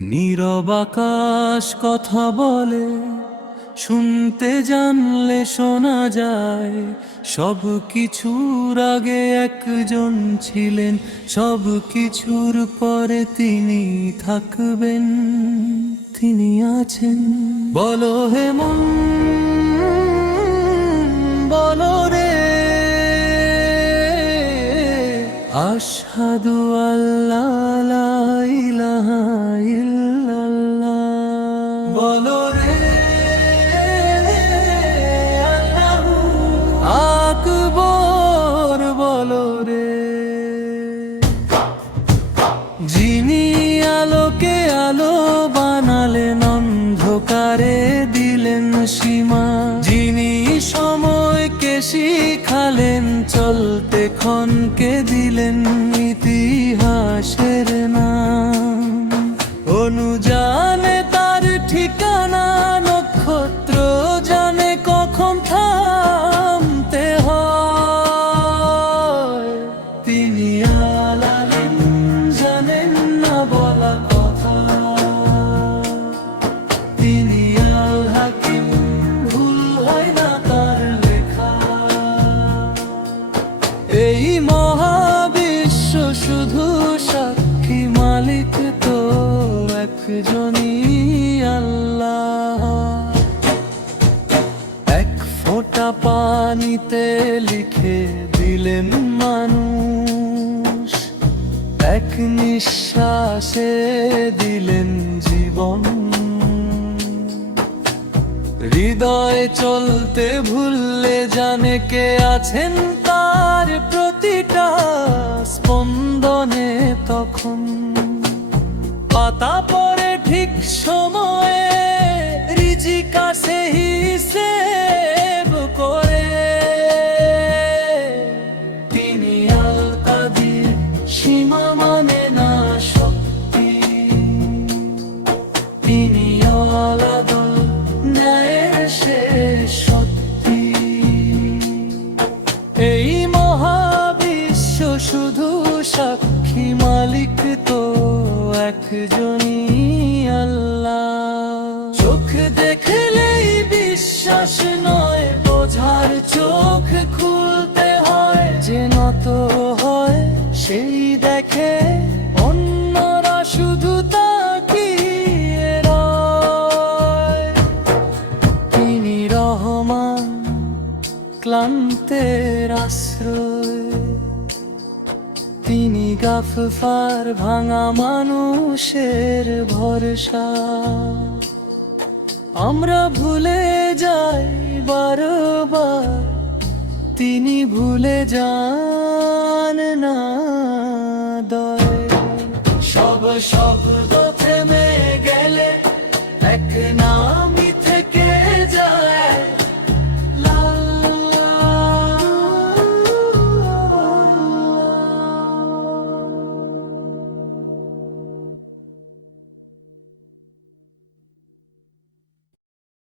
নীরব আকাশ কথা বলে, শুনতে জানলে শোনা যায়। সব কিছুর আগে একজন ছিলেন, সব কিছুর পরে তিনি থাকবেন। তিনি আছেন। বলো হে মন, বলো রে, আশহাদু আল্লা লা ইলাহা ইল্লাল্লাহ। বলো রে আল্লাহু আকবার, বলো রে। যিনি আলোকে আলো বানালেন, অন্ধকারে দিলেন সীমা। যিনি সময়কে শিখালেন চলতে, ক্ষণকে দিলেন ইতিহাসের নাম। অনুজানে তার ঠিকানা, নক্ষত্র জানে কখন থামতে হয়। তিনি আলালেন, জানেন না বলা কথা। তিনি আল হাকিম, ভুল হয় না তার লেখা। এই মহাবিশ্ব শুধু সাক্ষী, মালিক তো একজনই, আল্লাহ। এক ফোঁটা পানিতে লিখে দিলেন মানুষ, এক নিঃশ্বাসে দিলেন জীবন। হৃদয় চলতে ভুললে জানে কে আছেন তার প্রতিটা স্পন্দনে। তখন পাতা পড়ে ঠিক সময়ে, রিজিক আসে হিসেব করে। তিনি আল কাদির, সীমা মানে না শক্তি। তিনি আলাদুল, ন্যায়ের শেষ সত্যি। এই মহাবিশ্ব শুধু সাক্ষী, মালিক তো একজনই, আল্লাহ। চোখ দেখলেই বিশ্বাস নয়, বোঝার চোখ খুলতে হয়। যে নত হয় সেই দেখে, অন্যরা শুধু তাকিয়ে রয়। তিনি রহমান, ক্লান্তের আশ্রয়। তিনি গাফফার, ভাঙা মানুষের ভরসা। আমরা ভুলে যাই বারবার, তিনি ভুলে যান না দয়। সব শব্দ থেমে গেলে এক না